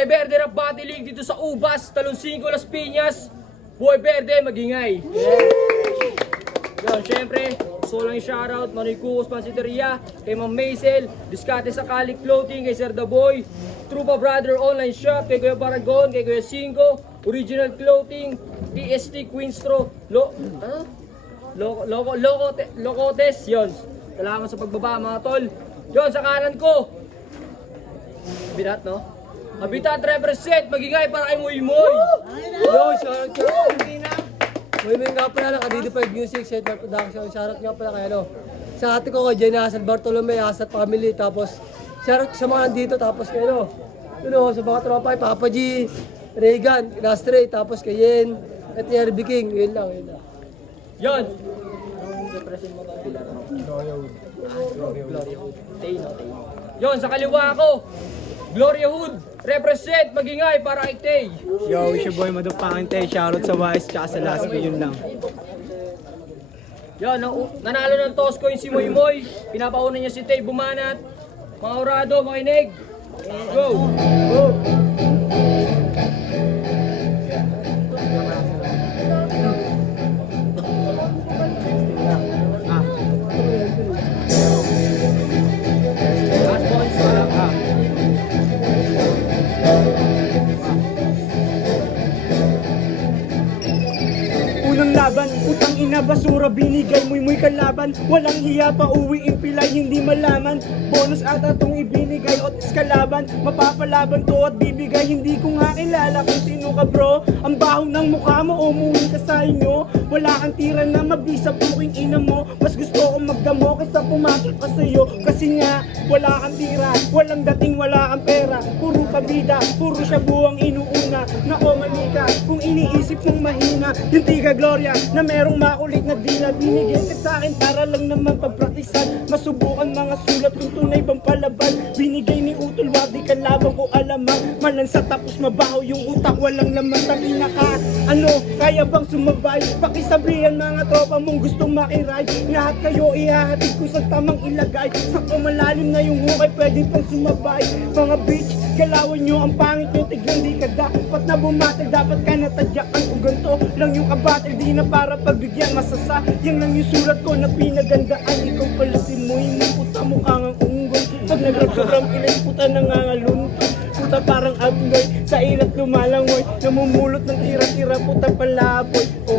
Buhay Verde Rap Battle League dito sa Ubas, Taloncingo, Las Piñas. Buhay Verde, magingay. Yan, syempre, gusto lang yung shoutout, Manoy Cucos Pansiteria, kay Ma'am Maisel, Discate sa Cali Clothing, kay Sir The Boy, Trupa Brother Online Shop, kay Kuya Baragon, kay Kuya Cinco, Original Clothing, TST Queenstro, Locotes, yun. Salamat sa pagbaba mga tol. Yun, sa kanan ko, Binat, no? Habitat represent, magingay para kay Muy Muy. Yo, shoutout. Muy nga pala ng Kadidi5 Music, Shedbar Production. Shoutout nga pala kay sa ate ko kay Jenna Asal Bartolome, Asat Family. Tapos shoutout sa mga nandito. Tapos kay sa mga tropa kay Papa G, Reagan, Nastray. Tapos kay Yen, at RB King. Yun lang. Yun. Represent mo ba? Yun, sa kaliwa ko, Gloria Hood, represent, magingay para kay Tay. Yo, it's your boy Madupangin Tay. Shoutout sa Wise tsaka sa Last yun lang. Yan, nanalo ng toss coin si Moy Moy. Pinapauna niya si Tay bumanat. Mga orado, makinig. Go! Go! Last points na lang ha. Unang laban, utang ina basura binigay muy kalaban. Walang hiya pa uwiing pilay hindi malaman. Bonus ata tong ibinigay o kalaban. Mapapalaban to at bibigay. Hindi ko nga kilala kung sino ka bro. Ang baho ng mukha mo umuwi ka sa inyo. Wala kang tira na mabisa puking ina mo. Mas gusto kong magdamo kaysa pumasok ka sa'yo. Kasi nga wala kang tira, walang dating, wala kang pera. Puro kabida, puro siya buwang inuuna. Nako manika, kung iniisip mong mahina. Hindi ka Gloria na merong makulit na dila. Binigyan ka sa akin para lang naman pagpraktisan. Masubukan mga sulat kung tunay bang palaban. Binigay ni Utol, wadi ka labang ko alamang. Malansa tapos mabaho yung utak, walang laman. Tangina ka, kaya bang sumabay? Pakisabihan mga tropa mong gustong makiride. Lahat kayo ihahatid ko sa tamang ilagay. Sa malalim na yung hukay, pwede pang sumabay. Mga bitch, galawan nyo ang pangit nyo. Tignan di ka dapat na bumatag. Dapat ka natadyakan kung ganito lang yung kabatal. Di na para pagbigyan masasa. Yan lang yung sulat ko na pinagandaan. Ikaw pala si Muy, puta mukha ng unggoy. Pag nag-rap-rap ilay, puta nangangalunto. Puta parang abnoy, sa ilat lumalangoy. Namumulot ng tira-tira, puta palaboy. O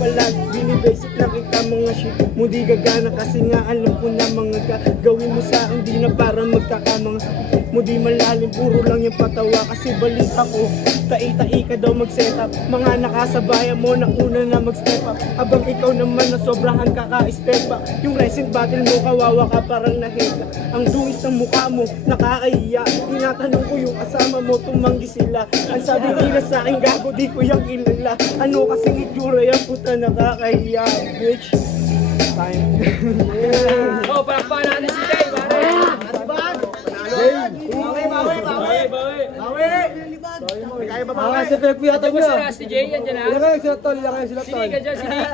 pala, binibasic na kita mga shit mo di gagana. Kasi nga alam ko na mga gagawin mo sa akin. Di na para magkakamang mo di malalim, puro lang yung patawa. Kasi balita ko, tai-tai ka daw mag-set up. Mga nakasabayan mo na una na mag-step up. Abang ikaw naman na sobrahan kaka-step up. Yung recent battle mo, kawawa ka parang nahila. Ang dungis ng mukha mo, nakakaiya. Tinatanong ko yung asama mo, tumanggi sila. Ang sabi nila sa akin, gago di ko yung kilala. Ano kasing itsura yan, puta nakakaiya, bitch. Time. Oh, palakpakan natin si Tay, pare. Sa Pekpi yata Ito mo si na. Rusty J, yan dyan ha. Ilagay sila tol, sila Si tol. Nick, yan dyan, si Nick.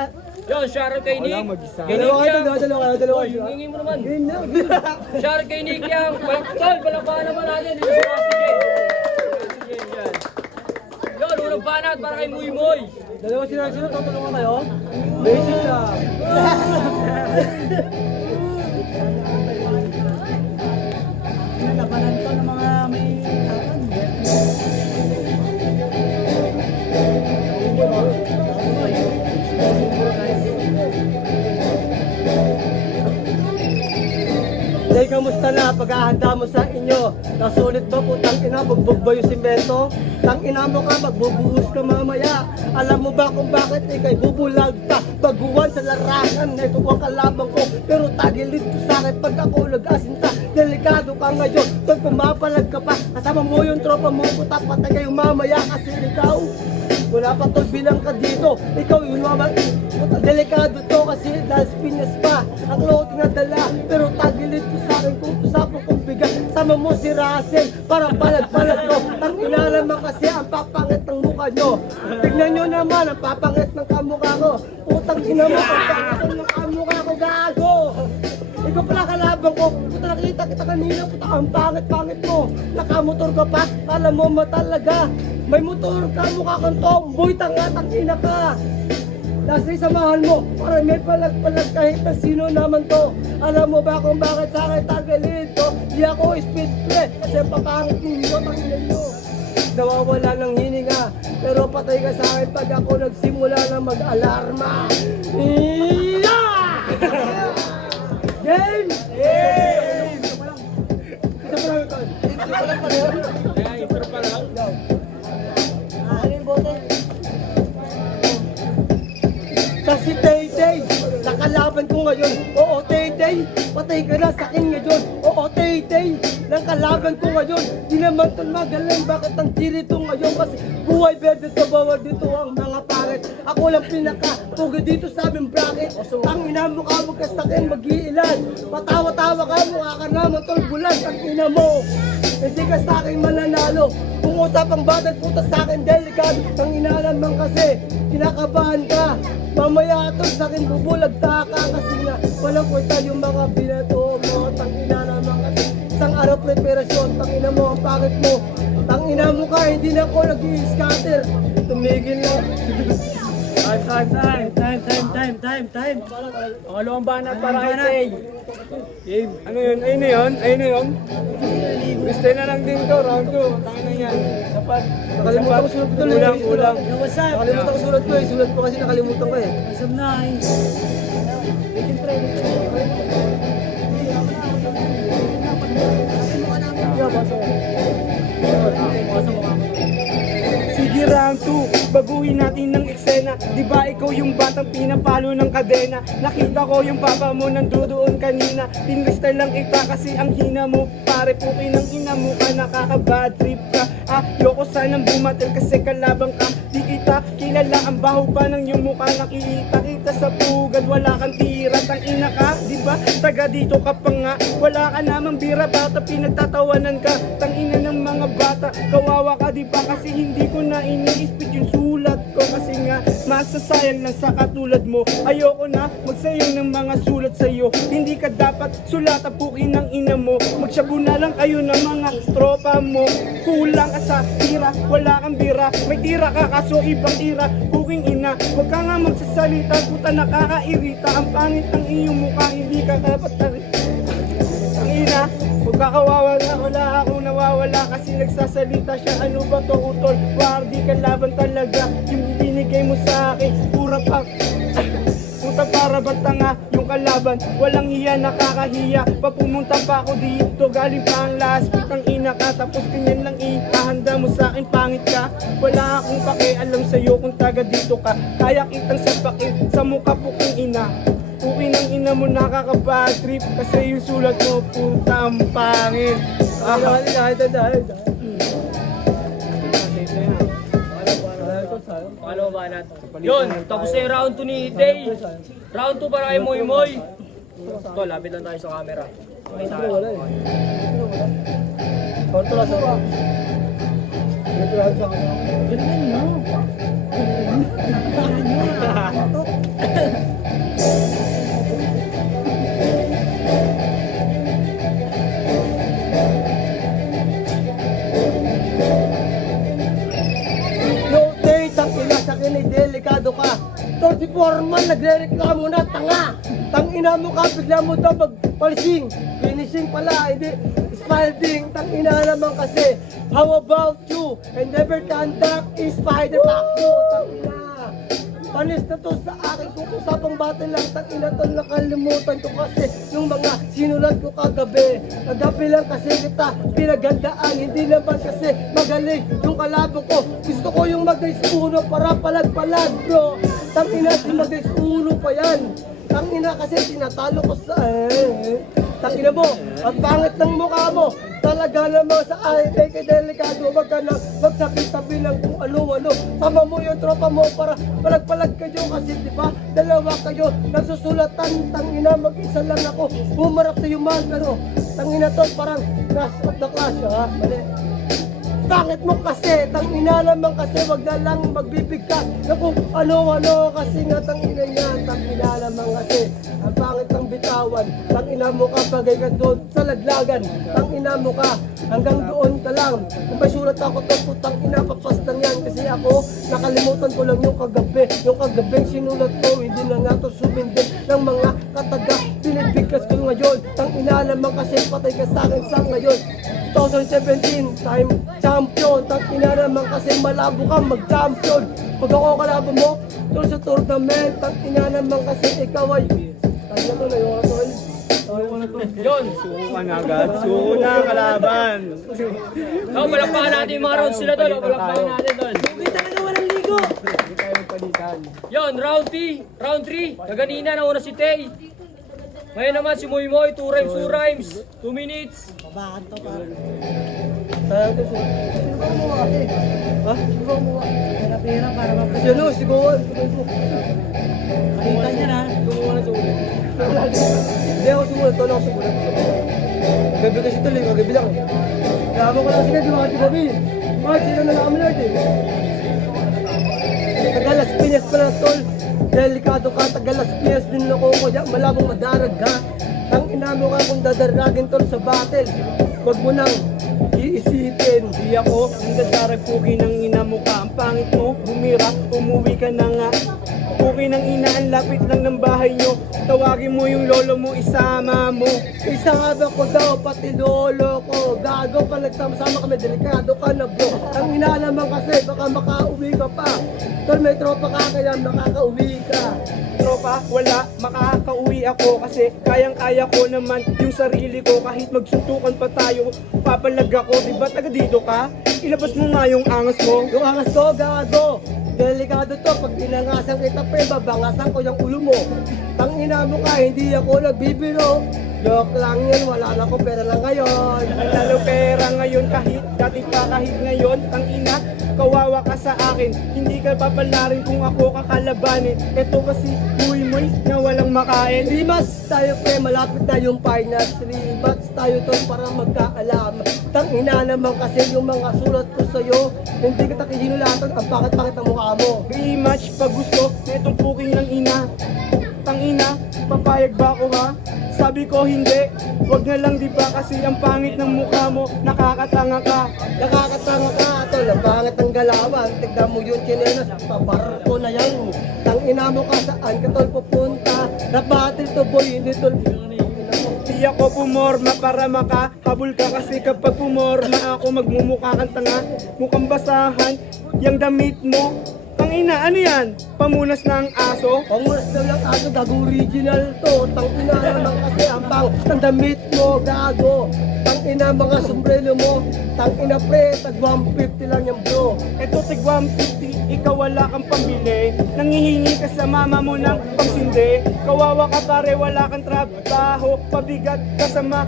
Yun, shoutout kay Nick. Kay Nick Dalawa kayo, Yang. dalawa. Uy, hingi mo naman. Game na. Shoutout kay Nick Yang. Palakpakan naman natin dito si Rusty J. Rusty J, yan. Yun, unang banat para kay Muy Muy. Dalawa sila, tutulungan kayo. Basic lang. Labanan to ng mga may kapan. Day, kamusta na paghahanda mo sa inyo? Nasulit ba po, tangina, bugbog ba yung simento? Tangina mo ka, magbubuhos ka mamaya. Alam mo ba kung bakit ikay bubulag ka? Baguhan sa larangan, ito ang kalabang ko. Pero tagilid ko sa akin pag ako nag-asinta. Delikado ka ngayon, pag pumapalag ka pa. Kasama mo yung tropa mo, puta patay kayo mamaya. Kasi ikaw, wala pa tol bilang ka dito. Ikaw yung naman, delikado to kasi Las Piñas pa ang loading na dala. Pero tagilid ko sa akin kung usapang kong bigat. Sama mo si Russell, parang palag-palag ko. Ang inalaman kasi ang papangit ng mukha nyo. Tignan nyo naman ang papangit ng kamukha ko. Putang ina mo, ang papangit ng kamukha ko, gago. Ikaw pala kalaban. kalaban ko. Puta nakita kita kanina, puta ang pangit-pangit mo. Nakamotor ka pa, alam mo matalaga. May motor ka, mukha kang tomboy, tanga-tangina ka. Nasa samahan mo, para may palag-palag kahit na sino naman to. Alam mo ba kung bakit sa akin tagalid to? Di ako speed play, kasi papangit ninyo, tanginan nyo. Nawawala ng hininga, pero patay ka sa akin pag ako nagsimula na mag-alarma. Game! Game! Isa pa lang ito. Isa pa lang pala yun. Intro pa lang. Ano yung bote? Kasi Tay-Tay, nakalaban ko ngayon. Oo, Tay-Tay, patay ka na sa akin ngayon. Oo, Tay-Tay, nakalaban ko ngayon. Di naman ito magaling, bakit ang tirito ngayon? Kasi buhay verde to, bawal dito ang mga pangit. Ako lang pinaka-pugi dito sa aming bracket. Ang ina mo ka, huwag ka sa akin mag-iilan. Patawa-tawa ka, mukha ka naman tolbulan. Ang ina mo, hindi ka sa akin mananalo. Kung usapang batang puta sa akin, delikado. Ang ina naman kasi, kinakabahan ka. Mamaya ito sa akin bubulagta ka kasi nga walang kwenta yung mga binato mo. Tangina naman kasi isang araw preparasyon. Tangina mo ang pangit mo. Tangina mo ka, hindi na ako nag-i-scatter. Tumigil na. Time. Pangalawang banat para kay Tay. Game. Ano yun? Ayun na yun? Ayun na yun? Gusto na lang din to, round 2. Tangin na yan. Sapat. Nakalimutan ko sulat ko tuloy. Kulang. Yo, what's up? Nakalimutan ko sulat ko eh. Sulat ko kasi nakalimutan ko eh. What's up, nice? Sige round 2, baguhin natin ng eksena. Di ba ikaw yung batang pinapalo ng kadena? Nakita ko yung papa mo nandoon kanina. Pinrista lang kita kasi ang hina mo. Pare pukin ng ina mo ka, nakaka-bad trip ka. Yoko sanang bumatil kasi kalabang ka. Di kita kilala, ang baho pa ng iyong mukha. Nakikita kita sa pugad, wala kang tira. Tang ina ka, di ba? Taga dito ka pa nga. Wala ka namang bira, bata pinagtatawanan ka. Tang ina ng mga bata, kawawa ka di ba? Kasi hindi ko na ini-speed yung sulat ko. Kasi nga, masasayang lang sa katulad mo. Ayoko na magsayang ng mga sulat sa'yo. Hindi ka dapat sulatan pukin ng ina mo. Magsyabu na lang kayo ng mga tropa mo. Kulang ka sa tira, wala kang bira. May tira ka kaso ibang tira. Puking ina, huwag ka nga magsasalita. Puta nakakairita, ang pangit ng iyong mukha. Hindi ka dapat ang ina, huwag ka kawawa na. Wala akong nawawala kasi nagsasalita siya. Ano ba to utol? Wardi ka laban talaga. Yung binigay mo sa akin, pura pa. Puta para ba't tanga yung kalaban? Walang hiya, nakakahiya. Papumunta pa ako dito, galing pa ang last week. Ang ina ka, tapos ganyan lang ihahanda mo sa akin, pangit ka. Wala akong pakialam sa'yo kung taga dito ka. Kaya kitang sapakin sa mukha puking ina. Pukin ng ina mo, nakaka-bad trip kasi yung sulat mo, puta ang pangit. Dahil. Pangalawang banat. Yun, tapos na yung round 2 ni Tay. Round 2 para kay Moy Moy. Ito, lapit lang tayo sa camera. Okay, tayo. Kontrol sa Galingan nyo. No, Tay, tangina sa akin ay delikado ka. 34 man, nagre-reklamo na, tanga. Tangina mo ka, bigla mo daw mag-polishing. Finishing pala, hindi spalding. Tangina naman kasi. How about you? I never conduct is spider back you. Tangina. Panis na to sa akin kung usapang battle lang. Tangina to, nakalimutan ko kasi yung mga sinulat ko kagabi. Kagabi lang kasi kita pinagandaan. Hindi naman kasi magaling yung kalabo ko. Gusto ko yung mag-uno para palag-palag, bro. Tangina si mag-uno pa yan. Tangina kasi tinatalo ko sa tangina mo, ang pangit ng mukha mo. Talaga naman sa akin kay delikado. Wag ka na magsabi-sabi ng kung ano-ano. Tama mo yung tropa mo para palag-palag kayo. Kasi diba, dalawa kayo nagsusulatan. Tangina, mag-isa lang ako. Bumarap sa iyo man, pero tangina to parang crush of the class, ha? Mali. Bakit mo kasi? Tangina naman kasi, wag na lang magbibigkas na kung ano-ano kasi nga tangina niya. Tangina naman kasi, ang pangit ng bitawan. kalaban. Tang ina mo ka, pagay ka doon sa laglagan. Tang ina mo ka, hanggang doon ka lang. Kung may sulat ako to, putang ina, papas lang yan. Kasi ako, nakalimutan ko lang yung kagabi. Yung kagabing sinulat ko, hindi na nga to sumindi ng mga kataga. Pinibigkas ko ngayon. Tang ina naman kasi patay ka sa akin sa ngayon. 2017, time champion. Tang ina naman kasi malabo ka mag-champion. Pag ako kalaban mo, tol sa tournament. Tang ina naman kasi ikaw ay... Ay na to, naiwan ko tol. Yun. Suko na agad. Suko na kalaban. No, palakpakan natin yung mga rounds sila tol. Palakpakan natin tol. Hindi talaga walang ligo. Yun, round 3. Kaganina na una si Tay. Ngayon naman si Moy Moy, 2 rhymes, 2 minutes. Babakan to pa. Sayang to, sino ba mo kasi? Ha? Sino ba mo? Pera para Kasi ano, siguro. mapakita niya na. Gumawa na sa ulit. Hindi ako sumulat, tol ako sumulat. Gabi kasi tuloy, magabi lang. Kaya ko lang sila, di ba gabi? Mark, sino na lang alert eh. Tagalas Piñas pa na tol. Delikado ka, Tagalas Piñas din ako ko. Malabong madarag ha. Ang ina mo ka kung dadaragin tol sa battle. Huwag mo nang iisipin. Di ako ang dadarag puki ng ina mo ka. Ang pangit mo, bumira, umuwi ka na nga. Puki ng ina, ang lapit lang ng bahay nyo. Tawagin mo yung lolo mo, isama mo. Isama ko daw, pati lolo ko. Gago pa, nagsama-sama kami, delikado ka na bro. Ang ina naman kasi, baka makauwi ka pa. Tol, may tropa ka, kaya makakauwi ka. Tropa, wala, makakauwi ako kasi kayang-kaya ko naman yung sarili ko. Kahit magsuntukan pa tayo, papalag ako. Diba taga dito ka? Ilabas mo nga yung angas mo. Yung angas ko, gago. Delikado to, pag inangasan kita pre, babangasan ko yung ulo mo. Tang ina mo ka, hindi ako nagbibiro. Joke lang yun, wala na ko pera lang ngayon. Lalo pera ngayon kahit dati pa kahit ngayon. Ang ina, kawawa ka sa akin. Hindi ka papalarin kung ako kakalabanin. Ito kasi muy na walang makain. 3 months tayo pre, malapit na yung finals. 3 months tayo to para magkaalam. Tang ina naman kasi yung mga sulat ko sa'yo. Hindi kita kinulatan, ang bakit-bakit ang mukha mo. Rematch pag gusto na itong puking ng ina. Tang ina, papayag ba ako ha? Sabi ko hindi, wag na lang di ba kasi ang pangit ng mukha mo, nakakatanga ka. Nakakatanga ka, tol. Ang pangit ng galawan. Tignan mo yung chinelas, pabarko na yan. Tang ina mo ka, saan ka tol pupunta? Nabatil to boy, hindi tol. Di ako pumorma para makahabol ka kasi kapag pumorma ako magmumukha kang tanga. Mukhang basahan, yung damit mo. Ang ina, ano yan? Pamunas ng aso? Pangulas daw lang aso, gago original to. Tang ina naman kasi ang pang ng damit mo, gago. Tang ina mga sombrero mo. Tang ina pre, tag 150 lang yan bro. Eto tig 150, ikaw wala kang pambili. Nangihingi ka sa mama mo ng pagsindi. Kawawa ka pare, wala kang trabaho. Pabigat ka sa mga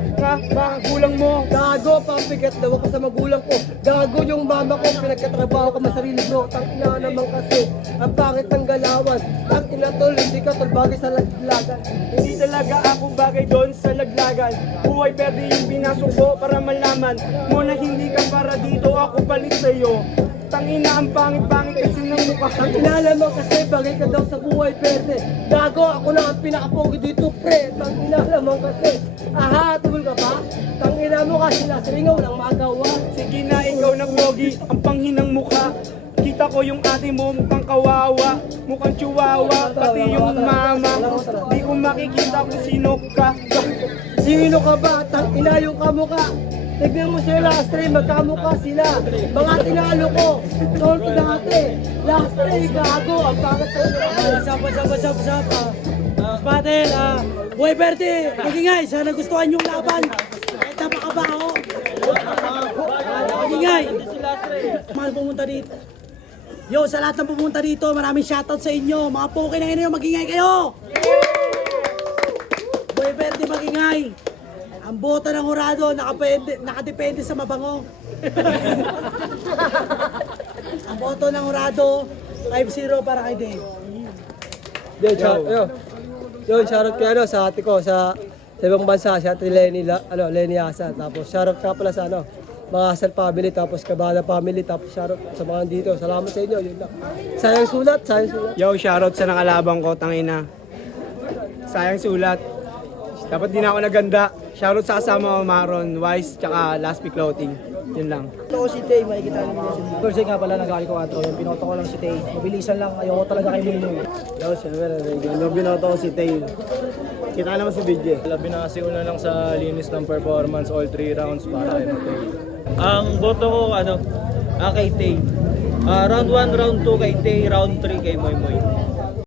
magulang mo. Gago, papigat daw ako sa magulang ko. Gago yung mama ko, pinagkatrabaho ka masarili bro. Tang ina naman kasi, ang pangit ng galawan. Tang ina tol, hindi ka tol bagay sa laglagan. Hindi talaga ako bagay doon sa laglagan. Buhay pwede yung pinasok ko para malaman mo na hindi ka para dito, ako palit sa'yo. Tangina ang pangit-pangit kasi ng mukha. Ang inala mo kasi bagay ka daw sa buhay pwede. Gago, ako na ang pinakapogi dito pre. Tang inala mo kasi. Aha, tugol ka pa? Tang ina mo kasi nasiringaw lang magawa. Sige na ikaw na pogi, ang panghinang mukha. Kita ko yung ate mo mukhang kawawa, mukhang chihuahua, pati yung mama. Di ko makikita kung sino ka. Sino ka ba? Tang ina yung kamukha. Tignan mo sila last three, magkamukha sila. Mga tinalo ko. Tolto dati. Last three, gago. Ang pangit ko. What's up? Patel, Boy Verde, magingay, sana nagustuhan yung laban. Kahit napakabaho. Magingay. Mahal pumunta dito. Yo, sa lahat ng pumunta dito, maraming shoutout sa inyo. Mga poke na inyo, magingay kayo. Boy Verde, magingay. Ang bota ng hurado, nakadepende sa mabango. Ang boto ng hurado, 5-0 para kay Dave. Yun, shoutout kay ano, sa ate ko, sa ibang bansa, si ate Lenny Asa. Tapos shoutout ka pala sa mga Asal family, tapos Kabala family, tapos shoutout sa mga dito. Salamat sa inyo, yun lang. Sayang sulat. Yo, shoutout sa nakalabang ko, tangina. Sayang sulat. Dapat di na ako naganda. Shoutout sa kasama ko, Maron, Wise, tsaka Last Pick Clothing. Yun lang. Ito ko si Tay, makikita namin niya si Thursday nga pala, nag-aki ko 4 yun. Pinoto ko lang si Tay. Mabilisan lang, ayoko talaga kay Mumu. Yo, syempre, yung binoto ko si Tail. Kita naman si BJ. Binasi ko na lang sa linis ng performance all 3 rounds para kay Mateo. Ang boto ko, kay Tay. Round 1, round 2 kay Tay, round 3 kay Moy Moy.